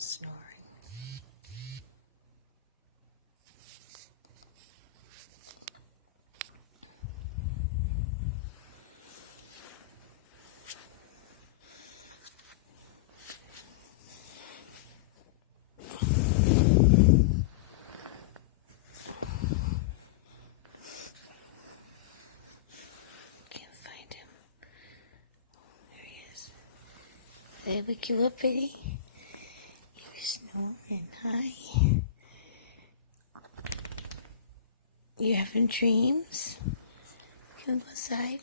snoring. Can't find him. There he is. Did I wake you up, Eddie? You were snoring. Hi. You having dreams? Come outside.